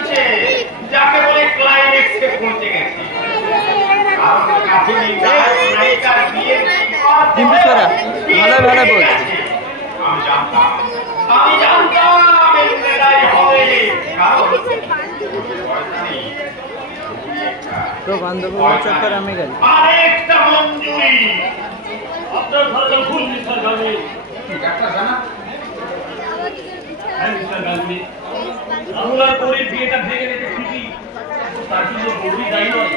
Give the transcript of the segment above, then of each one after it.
চলছে যাকে বলে ক্লাইম্যাক্সে পৌঁছে গেছে। আমাদের কাহিনী নায়িকার বিয়ে কিন্তু তোরা ভালো ভালো বলছিস। আমি জানতাম এই লড়াই হবে, কারণ তো বান্ধব চক্কর আমি গেল আরেকটা মঞ্জুরি আপনার ঘরে ভুল মিস্টার গান্ধী। ডাক্তার জানা হ্যাঁ মিস্টার গান্ধী, রাহুল আর গৌরীর বিয়েটা ভেঙে রেখে ঠিকই, তার জন্য গৌরী দায়ী নয়,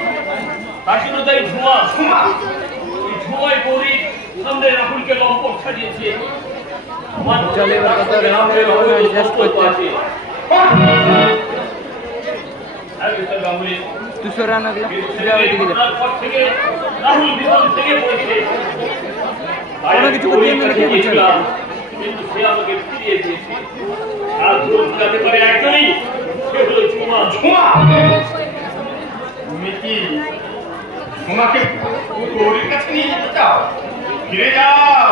তার জন্য দায়ী ঝুমা। এই ঝুমায় গৌরী সামনে রাহুলকে লম্পট সাজিয়েছে। চলে এবার কথা অ্যাডজাস্ট করতে আছে। হ্যাঁ মিস্টার গান্ধী, তুই সরা না গেল পর থেকে রাহুল বিপদ থেকে পড়েছে। কোনো কিছু করতে গিয়েছিলাম, কিন্তু সে আমাকে ফিরিয়ে দিয়েছে। আর ভুল বুঝাতে পারে একজনই, সে হলো ঝুমা। ঝুমা, তুমি কি ঝুমাকে গৌরীর কাছে নিয়ে যেতে চাও? ফিরে যাও,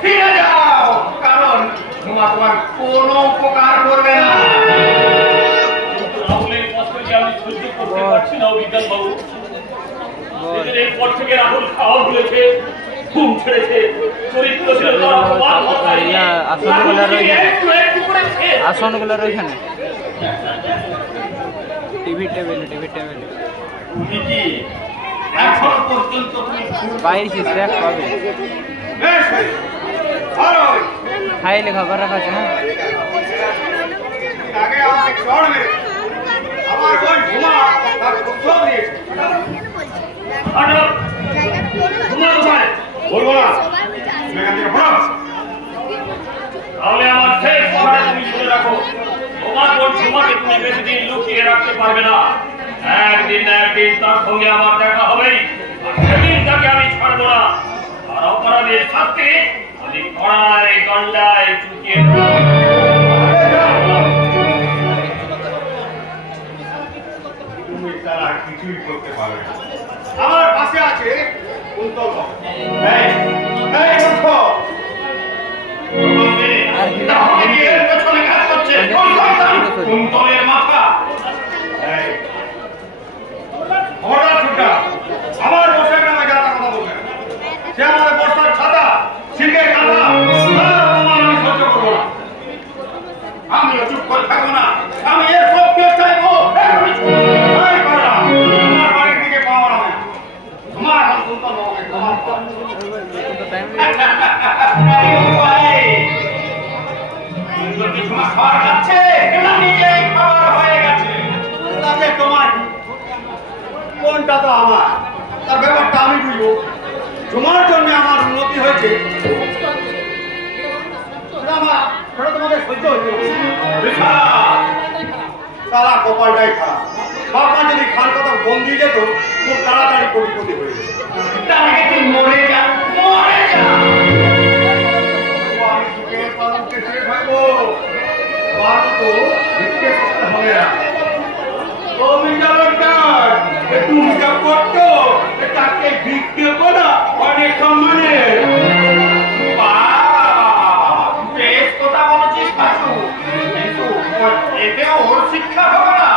ফিরে যাও, কারণ ঝুমা তোমার কোনো উপকার করবে না। রাহুলের কষ্ট যে আমি সহ্য করতে পারছি না অভিজ্ঞান বাবু। এরপর থেকে রাহুল খাওয়া ভুলেছে, ঘুম ছেড়েছে, চরিত্রশীলতার অপমান আসনগুলোর ওইখানে টিভি টেবিল তুমি কি এখন পর্যন্ত তুমি পাইছিস দেখ পাবে খাইলে খাবার রাখা আছে। হ্যাঁ আগে আমাকে চড় মেরে আমার বোন ঝুমা তার প্রস্তাব দিয়েছে। বলবো না, তুমি এখান থেকে পড়ো। তাহলে আমার শেষ কথাটা তুমি শুনে রাখো, তোমার বোন ঝুমাকে তুমি বেশি দিন লুকিয়ে রাখতে পারবে না। একদিন না একদিন তার সঙ্গে আমার দেখা হবেই, আর সেদিন তাকে আমি ছাড়বো না। আর অপরাধের শাস্তি আমি কড়ায় গন্ডায় চুকিয়ে দেবো। তুমি তারা কিছুই করতে পারবে না। আমার পাশে আছে কুন্তল। কুন্তলের মাথা আমার বর্ষার নামে যারা কথা বলবে, সে আমাদের বর্ষার ছাতা শিখে কাঁথা আমি সহ্য করবো না। আমিও চুপ করে থাকবো না, আমি এর সবকে চাইবো। আমার বাড়ির দিকে পাওয়া হবে তোমার কুন্তল খাবার খাচ্ছে না, নিজেই খাবার হয়ে গেছে। তাতে তোমার কোনটা তো আমার, তার ব্যাপারটা আমি বুঝবো। তোমার জন্য আমার উন্নতি হয়েছে, সেটা তোমাদের সহ্য হচ্ছে তারা কপালটাই খারাপ। বাবা যদি খান কথা বন্দি যেত খুব তাড়াতাড়ি কোটিপতি হয়ে যেত। মরে যা, মরে যা, আমি সুখে পালনকে শেষ হইবো। তো ভিক্ষে করতে হবে না। তুমি যা করতো তাকে ভিক্ষে করা অনেক সম্মানের। বেশ কথা বলেছিস কাকু, কিন্তু এতেও ওর শিক্ষা হবে না।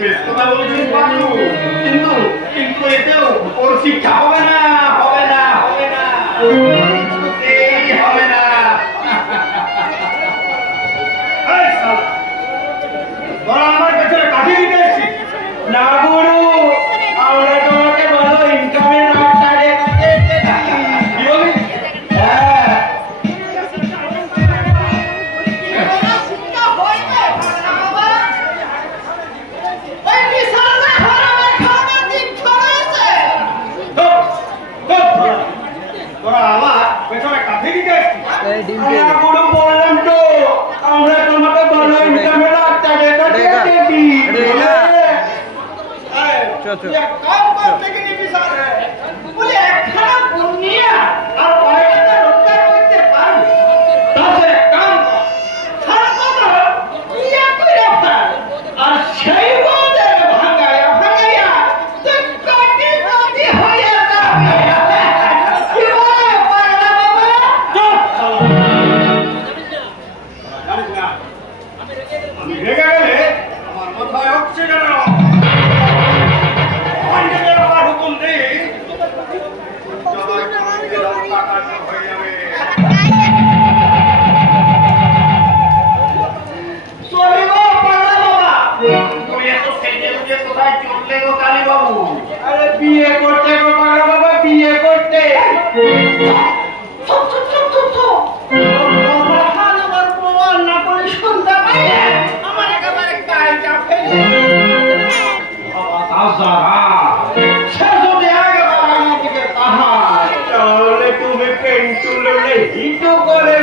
বেশ কথা বলেছিস কাকু, কিন্তু এতেও ওর শিক্ষা হবে না, হবে না, হবে না, হবে না। তোরা আমার পেছনে কাঠি দিতে এসেছিস না গুরু? আমরা তোমাকে ভালো ইনকামের রাস্তা দেখাতে এসেছি। কি বলি? হ্যাঁ তোরা আমার পেছনে কাঠি দিতে এসেছিস। আমরা গুরু বললাম তো আমরা তোমাকে ভালো ইনকামের রাস্তা দেখাতে এসেছি। काम करते कि नहीं विचार है बोले एकखाना पुण्या और कयटा রক্ষা করতে পারবে তাহলে কাম খারাপ কথা ইয়া কইরা ফেল আর সেই বদের ভাঙায়া তুই কাটি কাটি হইয়া যাবে। আরে বিয়ে করতে গো পাগলা বাবা, বিয়ে করতে। আমার প্রমাণ না করে শুনতে পাইলে আমার একেবারে গায়ে চাপ ফেলে সে যদি একেবারে আমার দিকে তাহার, তাহলে তুমি পেন্টুল হিটু করে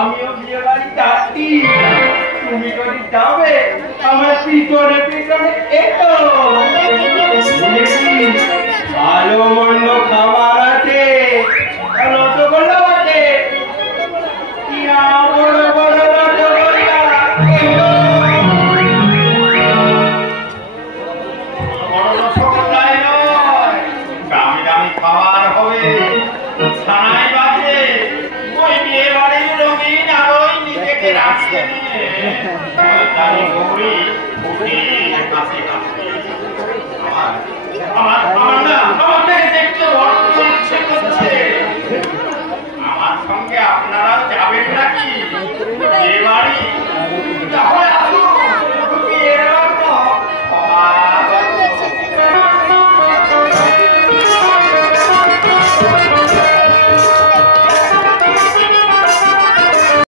আমিও বিয়ে বাড়ি যাচ্ছি, তুমি যদি যাবে আমার পিছনে পিছনে এতো ভালো মন্দ খাবার আছে, রসগোল্লা আছে, বড় বড় রসগোল্লা, বড় রসগোল্লাই নয়, দামি দামি খাবার হবে, ছানাই বাজে, ওই বিয়ে বাড়ির রঙিন আর ওই নিজেকে রাখছে গৌরী হাসি হাসি